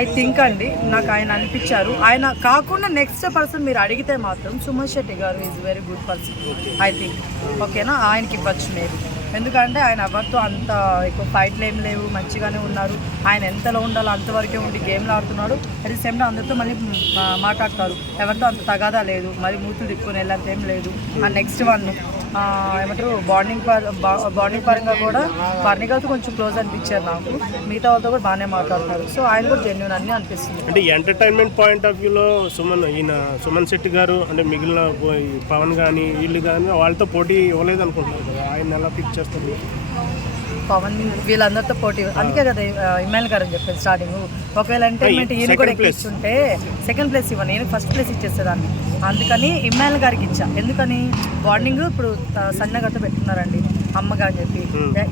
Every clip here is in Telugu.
ఐ థింక్ అండి, నాకు ఆయన అనిపించారు. ఆయన కాకుండా నెక్స్ట్ పర్సన్ మీరు అడిగితే మాత్రం సుమన్ శెట్టి గారు is very good person I think. ఓకేనా, ఆయనకి ఇవ్వచ్చు మేబీ. ఎందుకంటే ఆయన ఎవరితో అంత ఎక్కువ ఫైట్లు ఏం లేవు, మంచిగానే ఉన్నారు. ఆయన ఎంతలో ఉండాలో అంతవరకే ఉండి గేమ్లు ఆడుతున్నాడు. అట్ ది సేమ్ టైం అందరితో మళ్ళీ మాట్లాడతారు. ఎవరితో అంత తగాదా లేదు, మరి మూతులు తిప్పుకొని వెళ్ళంత ఏం లేదు. అండ్ నెక్స్ట్ వన్ ఏమంటారు, బాండింగ్ పరంగా కూడా వర్ణికలతో కొంచెం క్లోజ్ అనిపించారు నాకు. మిగతా వాళ్ళతో కూడా బాగానే మాట్లాడుతున్నారు. సో ఆయన కూడా జెన్యూన్ అని అనిపిస్తుంది. అంటే ఎంటర్టైన్మెంట్ పాయింట్ ఆఫ్ వ్యూలో సుమన్ శెట్టి గారు అంటే మిగిలిన పవన్ కానీ వీళ్ళు కానీ వాళ్ళతో పోటీ ఇవ్వలేదు అనుకుంటున్నారు కదా, ఆయన ఎలా పిక్ చేస్తారు? పవన్ వీళ్ళందరితో పోటీ, అందుకే కదా ఇమ్మాయిల్ గారు అని చెప్పేది స్టార్టింగ్. ఒకవేళ ఎంటర్టైన్మెంట్ ఈయన కూడా ఎక్కించుంటే సెకండ్ ప్లేస్ ఇవ్వను, నేను ఫస్ట్ ప్లేస్ ఇచ్చేసేదాన్ని. అందుకని ఇమ్మాయిల్ గారికి ఇచ్చా. ఎందుకని బాండింగ్ ఇప్పుడు సంజయ్ గారితో పెట్టుకున్నారండి అమ్మగా అని చెప్పి.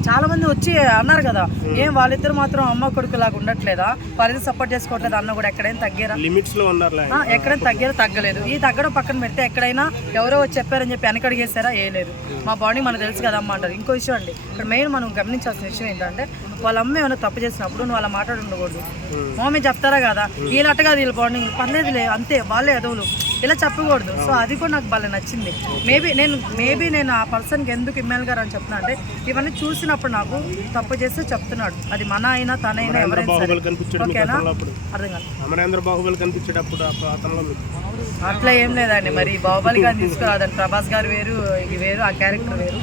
చాలా మంది వచ్చి అన్నారు కదా, ఏం వాళ్ళిద్దరు మాత్రం అమ్మ కొడుకులాగా ఉండట్లేదా, వాళ్ళిద్దరు సపోర్ట్ చేసుకోవట్లేదు అన్న కూడా ఎక్కడైనా తగ్గారా? లిమిట్స్ లో ఉన్నారు, ఎక్కడైనా తగ్గారా? తగ్గలేదు. ఈ తగ్గడం పక్కన పెడితే ఎక్కడైనా ఎవరో చెప్పారని చెప్పి వెనకడిగేసారా? ఏ లేదు. మా బాండింగ్ మనకు తెలుసు కదా అమ్మ అంటారు. ఇంకో విషయం అండి, ఇక్కడ మెయిన్ మనం గమనించాల్సిన విషయం ఏంటంటే, వాళ్ళ అమ్మ ఏమైనా తప్పు చేసినప్పుడు నువ్వు అలా మాట్లాడి ఉండకూడదు. మమ్మీ చెప్తారా కదా, వీళ్ళట్టుగా వీళ్ళ బాండింగ్ పర్లేదులే అంతే, వాళ్ళే ఎదవులు, ఇలా చెప్పకూడదు. సో అది కూడా నాకు బాగా నచ్చింది. మేబీ నేను ఆ పర్సన్కి ఎందుకు ఇమ్మాయిల్ గారు అని చెప్తున్నా అంటే, ఇవన్నీ చూసినప్పుడు నాకు తప్పు చేస్తే చెప్తున్నాడు. అది మన అయినా తనైనా ఎవరైనా ఓకేనా, అర్థం కాదు. అమరేంద్ర బాహుబలి కనిపించేటప్పుడు అట్లా ఏం లేదండి. మరి బాహుబలి గారిని తీసుకురాదండి, ప్రభాస్ గారు వేరు, ఇది వేరు, ఆ క్యారెక్టర్ వేరు.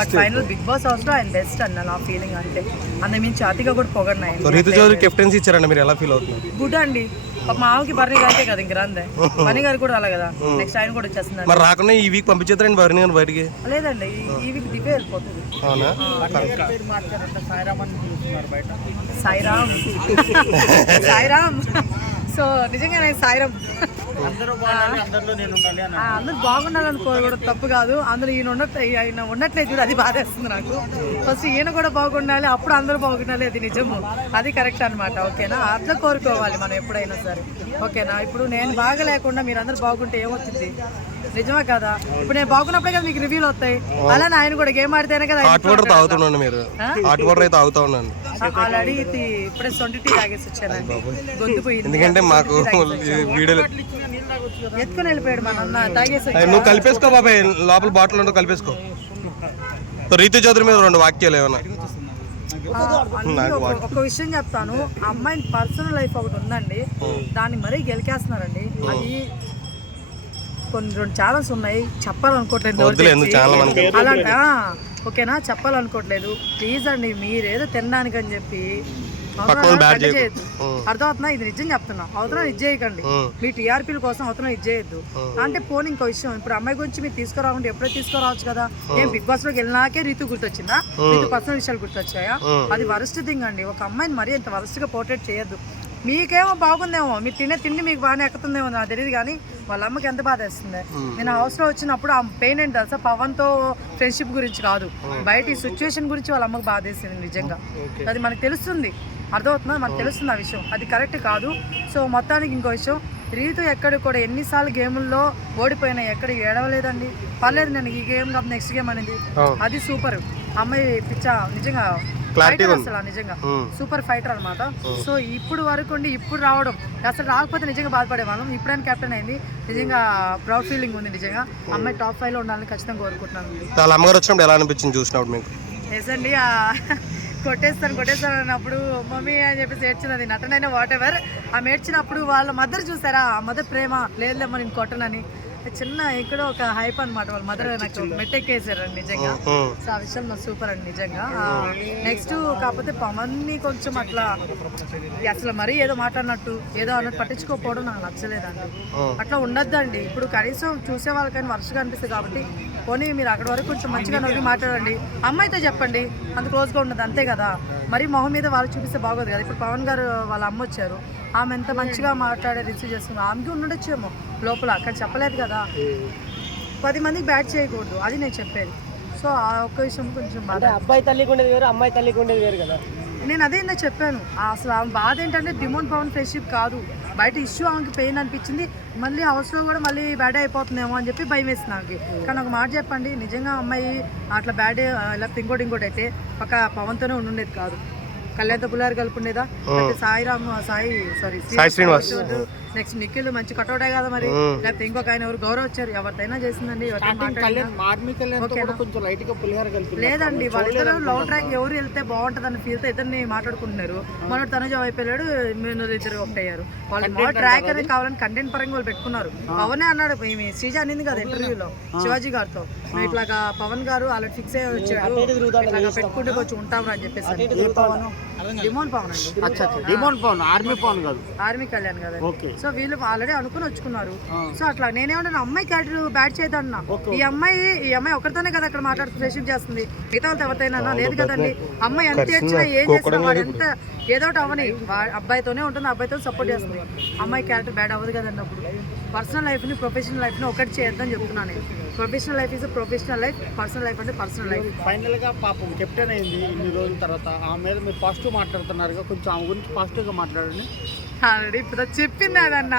But final big boss house లో ఆయన బెస్ట్ అన్న నా ఫీలింగ్. అంతే, అంత మించి అతిగా కూడా పొగడినాయి. గుడ్ అండి. మా ఆమెకి బర్నీ గారికే కదా ఇంక రాందే, బర్నీ గారు కూడా అలా కదా. నెక్స్ట్ ఆయన కూడా వచ్చేస్తుంది. రాకుండా ఈ వీక్ పంపించేస్తారండి బర్నీ గారు బయటికి? లేదండి, ఈ వీక్ దివే వెళ్ళిపోతుంది. సాయిరామ్. సో నిజంగా సాయిరామ్ అందరూ బాగుండాలని కోరుకోవడం తప్పు కాదు. అందులో ఆయన ఉన్నట్లయితే కూడా అది బాధేస్తుంది నాకు. ఫస్ట్ ఈయన కూడా బాగుండాలి, అప్పుడు అందరూ బాగుండాలి, అది నిజము, అది కరెక్ట్ అనమాట. ఓకేనా, అట్లా కోరుకోవాలి మనం ఎప్పుడైనా సరే. ఓకేనా, ఇప్పుడు నేను బాగా లేకుండా మీరు అందరూ బాగుంటే ఏమవుతుంది? నిజమే కదా. ఇప్పుడు నేను బాగున్నప్పుడే కదా మీకు రివ్యూలు వస్తాయి. అలానే ఆయన కూడా గేమ్ ఆడితేనే కదా. ఆల్రెడీ ఇప్పుడే 20 టీ తాగేసి వచ్చానండి, గొంతు పోయింది. ఎందుకంటే మాకు ఎత్తుకొని వెళ్ళిపోయాడు మా నాన్న, తాగేసి. నువ్వు కలిపేసుకో బాబాయ్, లోపల బాటిల్ ఉంటో కలిపేసుకో. రీతు చౌదరి మీద 2 వాక్యాలు ఏమన్నా? ఒక విషయం చెప్తాను, అమ్మాయి పర్సనల్ లైఫ్ ఒకటి ఉందండి, దాన్ని మరీ గెలికేస్తున్నారండి. అది కొన్ని 2 ఛానల్స్ ఉన్నాయి, చెప్పాలనుకోవట్లేదు. అలా ఓకేనా, చెప్పాలనుకోవట్లేదు. ప్లీజ్ అండి, మీరేదో తినడానికి అని చెప్పి చేయొద్దు. అర్థమవుతున్నా? ఇది నిజం చెప్తున్నా. అవతల ఇది చేయకండి, మీ టీఆర్పీల కోసం అవతల ఇది చేయొద్దు. అంటే పోనీ ఇంకో విషయం, ఇప్పుడు అమ్మాయి గురించి మీరు తీసుకురావండి, ఎప్పుడో తీసుకురావచ్చు కదా. ఏం బిగ్ బాస్ లోకి వెళ్ళినాకే రీతు గుర్తొచ్చిందా? రీతు పర్సనల్ విషయాలు గుర్తొచ్చాయా? అది వరస్ట్ థింగ్ అండి. ఒక అమ్మాయిని మరీ ఇంత వరస్ట్ గా పోర్ట్రేట్ చేయొద్దు. మీకేమో బాగుందేమో, మీరు తినే తిండి మీకు బాగానే ఎక్కుతుందేమో నాకు తెలియదు, కానీ వాళ్ళ అమ్మకి ఎంత బాధ వేస్తుంది. నేను హౌస్లో వచ్చినప్పుడు ఆ పెయిన్ ఏంటి తెలుసా, పవన్తో ఫ్రెండ్షిప్ గురించి కాదు, బయట ఈ సిచ్యువేషన్ గురించి వాళ్ళ అమ్మకి బాధ వేసింది నిజంగా. అది మనకు తెలుస్తుంది, అర్థమవుతుందా, మనకు తెలుస్తుంది ఆ విషయం. అది కరెక్ట్ కాదు. సో మొత్తానికి ఇంకో విషయం, రీతు ఎక్కడ కూడా ఎన్నిసార్లు గేముల్లో ఓడిపోయినా ఎక్కడ ఏడవలేదండి. పర్లేదు, నేను ఈ గేమ్ కాదు నెక్స్ట్ గేమ్ అనేది, అది సూపర్. అమ్మాయి పిచ్చ నిజంగా అసలు నిజంగా సూపర్ ఫైటర్ అనమాట. సో ఇప్పుడు వరకు ఇప్పుడు రావడం, అసలు రాకపోతే నిజంగా బాధపడే వాళ్ళం. ఇప్పుడైనా కెప్టెన్ అయింది, నిజంగా ప్రౌడ్ ఫీలింగ్ ఉంది. నిజంగా అమ్మాయి టాప్ 5 లో ఉండాలని ఖచ్చితంగా కోరుకుంటున్నాను. అమ్మగారు వచ్చినప్పుడు ఎలా అనిపించింది చూసినప్పుడు మీకు? ఎసండి, కొట్టేస్తాను అన్నప్పుడు మమ్మీ అని చెప్పేసి ఏడ్చినది, నటనైనా వాట్ ఎవర్. ఆమె ఏడ్చినప్పుడు వాళ్ళ మదర్ చూసారా, ఆ మదర్ ప్రేమ, లేదులేమ్మా నేను కొట్టనని చిన్న ఇక్కడ ఒక హైప్ అనమాట. వాళ్ళ మదర్ నాకు మెట్టెక్కేసారండి నిజంగా. సో ఆ విషయం నాకు సూపర్ అండి నిజంగా. నెక్స్ట్ కాకపోతే పవన్ ని కొంచెం అట్లా అసలు మరీ ఏదో మాట్లాడినట్టు ఏదో అన్నట్టు పట్టించుకోకపోవడం నాకు నచ్చలేదండి. అట్లా ఉండొద్దండి. ఇప్పుడు కనీసం చూసే వాళ్ళకైనా వరుసగా అనిపిస్తుంది కాబట్టి పోనీ మీరు అక్కడి వరకు కొంచెం మంచిగా నవ్వి మాట్లాడండి, అమ్మాయితో చెప్పండి, అంత క్లోజ్గా ఉండదు, అంతే కదా. మరి మొహం మీద వాళ్ళు చూపిస్తే బాగోదు కదా. ఇప్పుడు పవన్ గారు వాళ్ళ అమ్మ వచ్చారు, ఆమె ఎంత మంచిగా మాట్లాడే రిసీవ్ చేస్తుంది, ఆమెకి ఉండొచ్చేమో లోపల, అక్కడ చెప్పలేదు కదా. 10 మందికి బ్యాట్ చేయకూడదు, అది నేను చెప్పేది. సో ఆ ఒక్క విషయం కొంచెం బాధ. అబ్బాయి తల్లికి ఉండేది వేరు, అమ్మాయి తల్లికి ఉండేది వేరు కదా. నేను అదే ఇందా చెప్పాను. అసలు ఆమె బాధ ఏంటంటే డిమోన్ పవన్ ఫ్రెండ్షిప్ కాదు, బయట ఇష్యూ ఆమెకి పెయిన్ అనిపించింది. మళ్ళీ హౌస్లో కూడా మళ్ళీ బ్యాడ్ అయిపోతుందేమో అని చెప్పి భయం వేస్తుంది నాకు. కానీ ఒక మాట చెప్పండి, నిజంగా అమ్మాయి అట్లా బ్యాడ్ ఇలా ఇంకోటి అయితే ఒక పవన్తోనే ఉండేది కాదు. కళ్యాణ్తో పులిహార కలుపుండేదా? అయితే సాయి శ్రీనివాస్. నెక్స్ట్ నిఖిల్ మంచి కటౌటే కదా మరి, లేకపోతే ఇంకొక ఆయన ఎవరు గౌరవ్ వచ్చారు, ఎవరిదైనా చేసిందండి. లేదండి వాళ్ళిద్దరు లవ్ ట్రాక్ ఎవరు వెళ్తే బాగుంటది అన్న ఫీల్ తో ఇద్దరిని మాట్లాడుకుంటున్నారు. మనోడు తనుజ వైపు వెళ్ళాడు, మీరు ఇద్దరు ఒకటయ్యారు. వాళ్ళు ట్రాక్ అనేది కావాలని కంటెంట్ పరంగా వాళ్ళు పెట్టుకున్నారు. పవనే అన్నాడు, శ్రీజ అనింది కదా ఇంటర్వ్యూలో శివాజీ గారితో, ఇట్లాగా పవన్ గారు అలా ఫిక్స్ అయ్యి వచ్చాడు, ఇట్లాగా పెట్టుకుంటే కొంచెం ఉంటాము అని చెప్పేసి. డిమోన్ పవన్ అండి, డిమోన్ పవన్, ఆర్మీ పవన్ కాదు, ఆర్మీ కళ్యాణ్ కదా. సో వీళ్ళు ఆల్రెడీ అనుకుని వచ్చుకున్నారు. సో అట్లా నేనేమన్నా అమ్మాయి క్యారెక్టర్ బ్యాడ్ చేయదన్నా, ఈ అమ్మాయి ఒకరితోనే కదా అక్కడ మాట్లాడుతూ ఫ్రెష్అప్ చేస్తుంది, మిగతా వాళ్ళతో ఎవరితోనైనా లేదు కదండి. అమ్మాయి ఎంత ఏడ్చినా ఏం చేసినా వాడు ఎంత ఏదో ఒకటి అవని అబ్బాయితోనే ఉంటుంది, అబ్బాయితో సపోర్ట్ చేస్తుంది. అమ్మాయి క్యారెక్టర్ బ్యాడ్ అవ్వదు కదండి. అప్పుడు పర్సనల్ లైఫ్ని ప్రొఫెషనల్ లైఫ్ని ఒకటి చేయొద్దని చెప్తున్నాను. Professional life is professional life, personal life అంటే పర్సనల్ లైఫ్. ఫైనల్ గా పాపం కెప్టెన్ అయింది ఇన్ని రోజుల తర్వాత, ఆమె మీద మీరు పాజిటివ్ మాట్లాడుతున్నారు, కొంచెం ఆమె గురించి పాజిటివ్ గా మాట్లాడండి. ఆల్రెడీ ఇప్పుడు చెప్పింది అదన్న,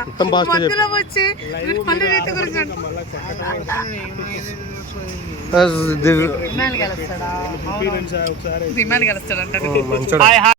మధ్యలో వచ్చి మళ్ళీ రీతి గురించి విమాన్ గెలుస్తాడా, విమాన్ గెలుస్తాడు అంటే